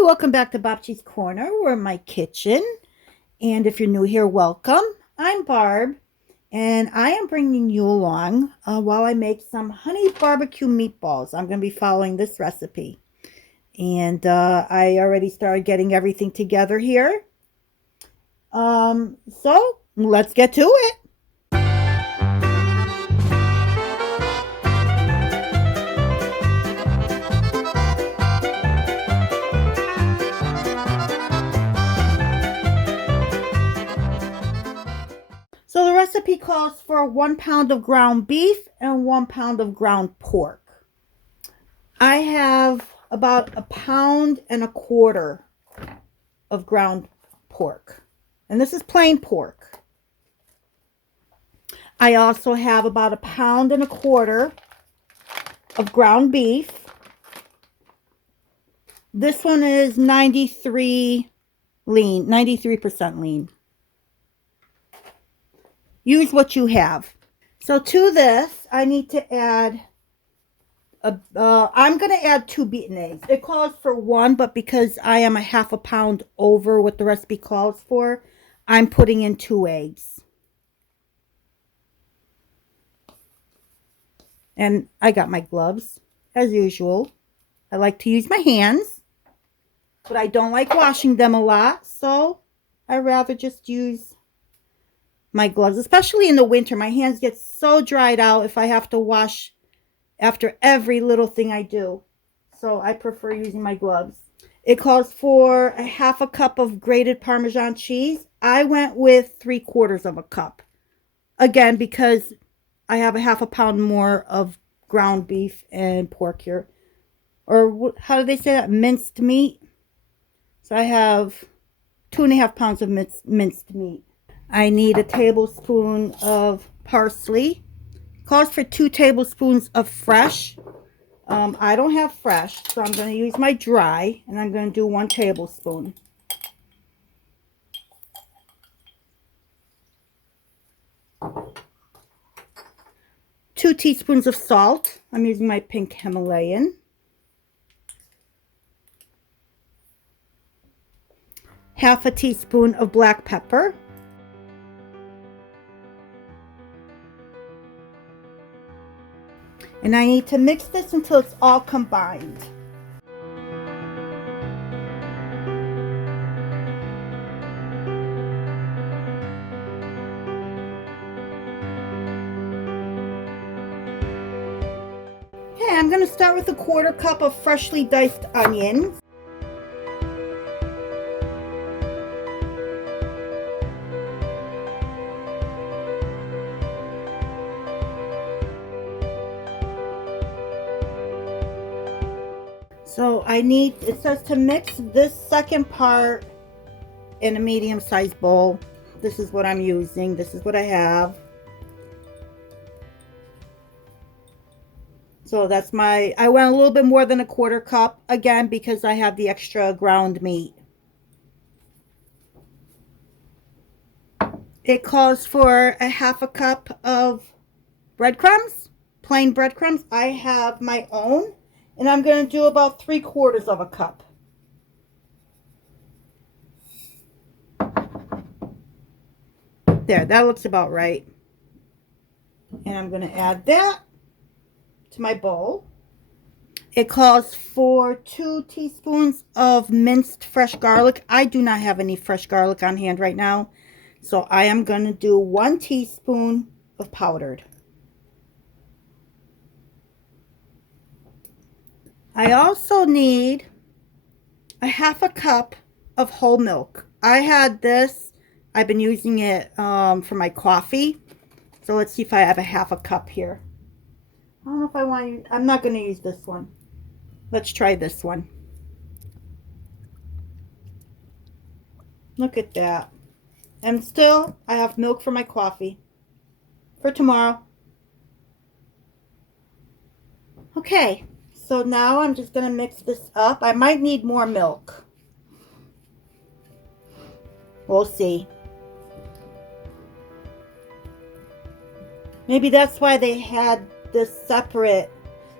Hey, welcome back to Bobchi's Corner. We're in my kitchen. And if you're new here, welcome. I'm Barb, and I am bringing you along while I make some honey barbecue meatballs. I'm going to be following this recipe. And I already started getting everything together here. So let's get to it. So the recipe calls for 1 pound of ground beef and 1 pound of ground pork. I have about 1.25 pounds of ground pork. And this is plain pork. I also have about 1.25 pounds of ground beef. This one is 93% lean. Use what you have. So to this, I need to add, I'm going to add 2 beaten eggs. It calls for 1, but because I am 1/2 pound over what the recipe calls for, I'm putting in 2 eggs. And I got my gloves, as usual. I like to use my hands, but I don't like washing them a lot, so I rather just use my gloves, especially in the winter. My hands get so dried out if I have to wash after every little thing I do. So I prefer using my gloves. It calls for 1/2 cup of grated Parmesan cheese. I went with 3/4 cup. Again, because I have 1/2 pound more of ground beef and pork here. Or how do they say that? Minced meat. So I have 2.5 pounds of minced meat. I need a tablespoon of parsley. Calls for 2 tablespoons of fresh. I don't have fresh, so I'm going to use my dry, and I'm going to do 1 tablespoon. Two teaspoons of salt. I'm using my pink Himalayan. Half a teaspoon of black pepper. And I need to mix this until it's all combined. Okay, I'm going to start with 1/4 cup of freshly diced onions. So it says to mix this second part in a medium-sized bowl. This is what I'm using. This is what I have. So that's I went a little bit more than 1/4 cup, again, because I have the extra ground meat. It calls for 1/2 cup of breadcrumbs, plain breadcrumbs. I have my own. And I'm going to do about 3/4 cup. There, that looks about right. And I'm going to add that to my bowl. It calls for 2 teaspoons of minced fresh garlic. I do not have any fresh garlic on hand right now. So I am going to do 1 teaspoon of powdered. I also need 1/2 cup of whole milk. I had this. I've been using it for my coffee. So let's see if I have 1/2 cup here. I don't know if I want to use, I'm not going to use this one. Let's try this one. Look at that. And still, I have milk for my coffee for tomorrow. Okay. So now I'm just going to mix this up. I might need more milk. We'll see. Maybe that's why they had this separate.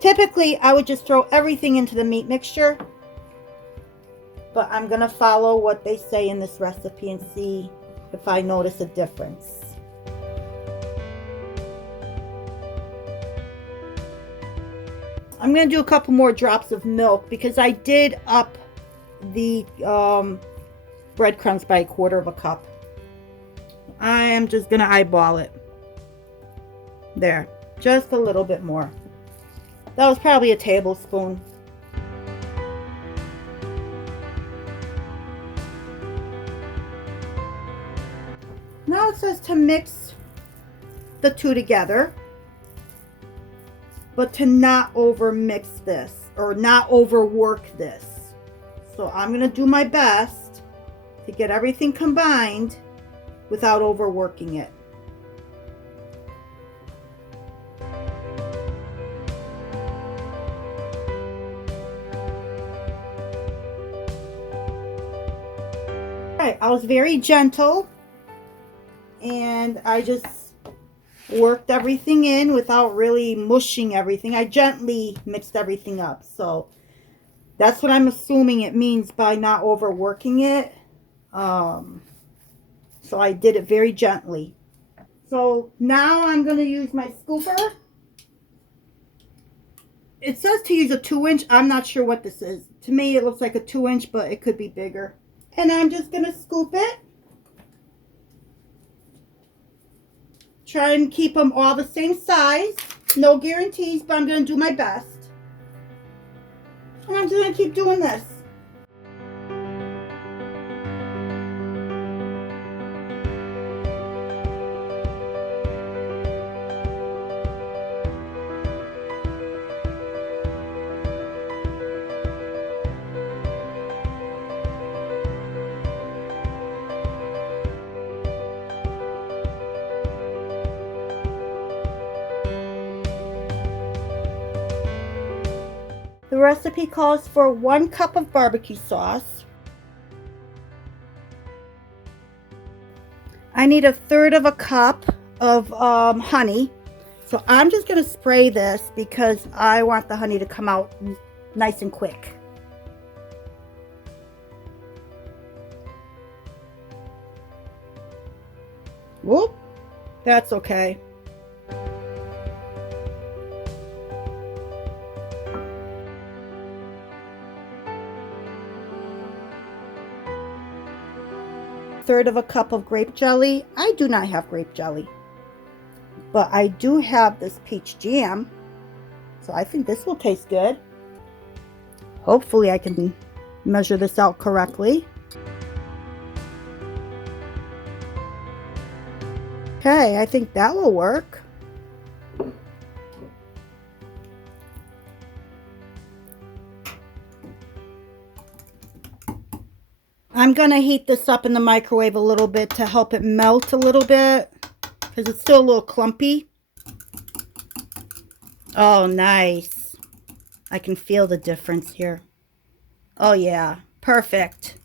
Typically, I would just throw everything into the meat mixture. but I'm gonna follow what they say in this recipe and see if I notice a difference. I'm gonna do a couple more drops of milk because I did up the breadcrumbs by 1/4 of a cup. I am just gonna eyeball it. There, just a little bit more. That was probably a tablespoon. Now it says to mix the two together, but to not over mix this or not overwork this. So I'm going to do my best to get everything combined without overworking it. Okay, I was very gentle and I just worked everything in without really mushing everything. I gently mixed everything up. So that's what I'm assuming it means by not overworking it. So I did it very gently. So now I'm going to use my scooper. It says to use a 2-inch. I'm not sure what this is. To me it looks like a 2-inch, but it could be bigger. And I'm just going to scoop it. Try and keep them all the same size. No guarantees, but I'm going to do my best. And I'm just going to keep doing this. The recipe calls for 1 cup of barbecue sauce. I need 1/3 of a cup of honey. So I'm just going to spray this because I want the honey to come out nice and quick. Whoop, that's okay. Third of a cup of grape jelly. I do not have grape jelly, but I do have this peach jam, so I think this will taste good. Hopefully I can measure this out correctly. Okay, I think that will work. I'm gonna heat this up in the microwave a little bit to help it melt a little bit because it's still a little clumpy. Oh, nice. I can feel the difference here. Oh yeah, perfect.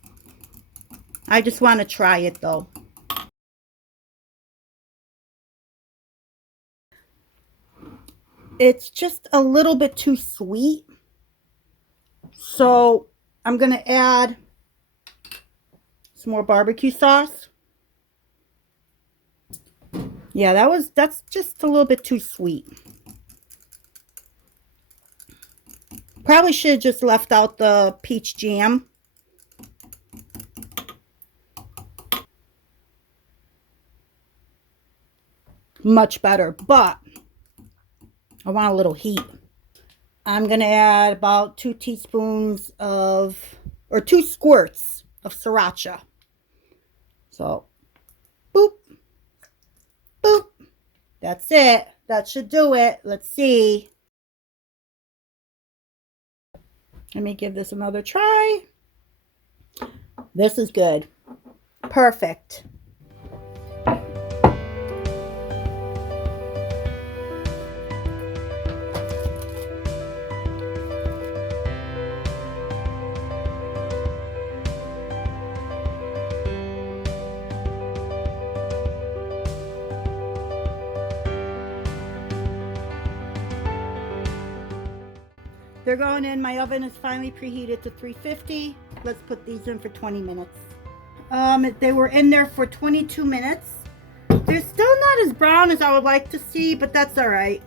I just want to try it though. It's just a little bit too sweet. So I'm gonna add some more barbecue sauce. Yeah, that's just a little bit too sweet. Probably should have just left out the peach jam. Much better, but I want a little heat. I'm going to add about 2 teaspoons of, or 2 squirts of sriracha. So, boop, boop. That's it. That should do it. Let's see. Let me give this another try. This is good. Perfect. They're going in. My oven is finally preheated to 350. let's put these in for 20 minutes. They were in there for 22 minutes. They're still not as brown as I would like to see, but that's all right.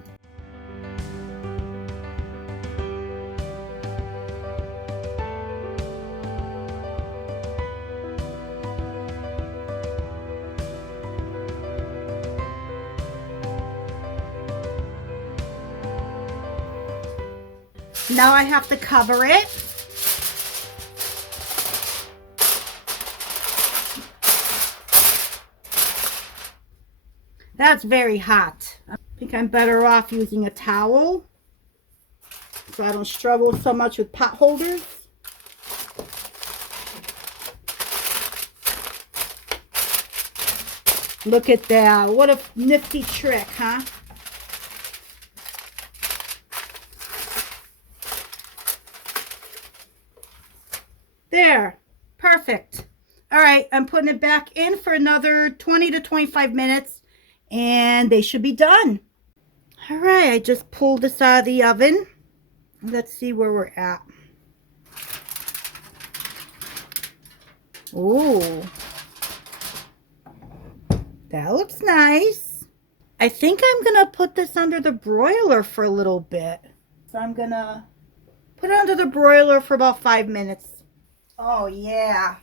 Now I have to cover it. That's very hot. I think I'm better off using a towel so I don't struggle so much with pot holders. Look at that. What a nifty trick, huh? There. Perfect. All right, I'm putting it back in for another 20 to 25 minutes and they should be done. All right, I just pulled this out of the oven. Let's see where we're at. Ooh. That looks nice. I think I'm going to put this under the broiler for a little bit. So I'm going to put it under the broiler for about 5 minutes. Oh, yeah.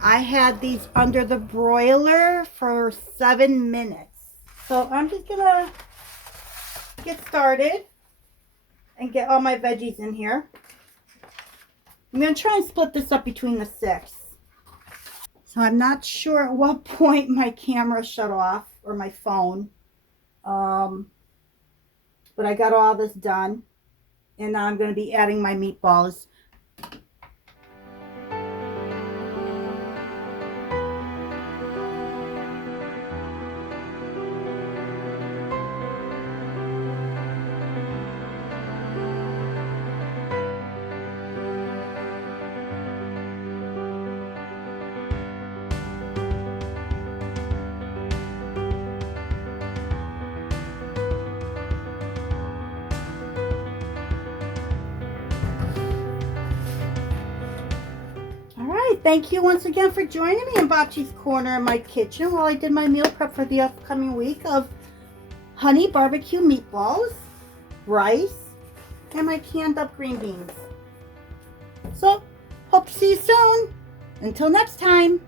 I had these under the broiler for 7 minutes. So I'm just going to get started and get all my veggies in here. I'm going to try and split this up between the 6. So I'm not sure at what point my camera shut off or my phone. But I got all this done. And now I'm going to be adding my meatballs. Thank you once again for joining me in Bocce's Corner in my kitchen while I did my meal prep for the upcoming week of honey barbecue meatballs, rice, and my canned up green beans. So, hope to see you soon. Until next time.